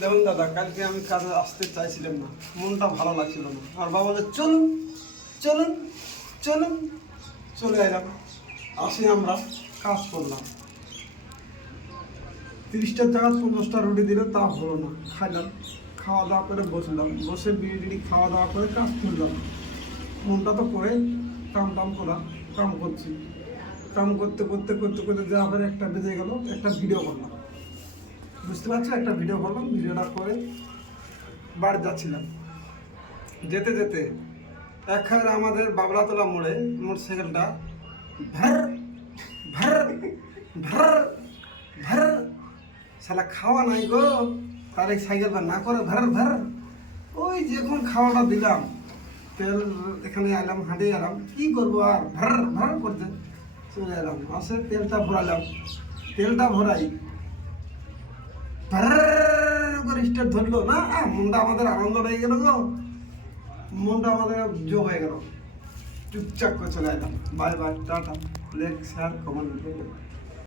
দেখুন দাদা, কালকে আমি কাজে আসতে চাইছিলাম না, মনটা ভালো লাগছিল না। আর বাবা বলে চলুন চলুন চলুন, চলে এলাম। আসি আমরা, কাজ করলাম। 30টার জায়গায় 50টা রুটি দিল, তা হলো না। খাইলাম, খাওয়া দাওয়া করে বসলাম, বসে বিড়ি খাওয়া দাওয়া করে কাজ করলাম। মনটা তো করে কাম টাম করা, কাম করছি। কাম করতে করতে করতে করতে যা আবার একটা বেজে গেল, একটা ভিডিও করলাম। বুঝতে পারছো, একটা ভিডিও করলাম। ভিডিওটা করে বাড়ি যাচ্ছিলাম। যেতে যেতে একবার আমাদের বাবলাতলা মোড়ে মোটরসাইকেলটা ভার ভার ভার ভার, শালা খাওয়া নাই গো, তার এই সাইকেলটা না করে ভার ভার। ওই যখন খাওয়াটা দিলাম, তেল এখানে এলাম, হাঁটিয়ে এলাম, কী করবো আর, ভার ভার করতে চলে এলাম। আসে তেলটা ভরালাম, তেলটা ভরাই ভার করে স্টার্ট ধরলো না, মনটা আমাদের আনন্দ হয়ে গেল গো, মনটা আমাদের যোগ হয়ে গেল। চুপচাপ করে চলে এলাম। Bye bye, tata, like share comment.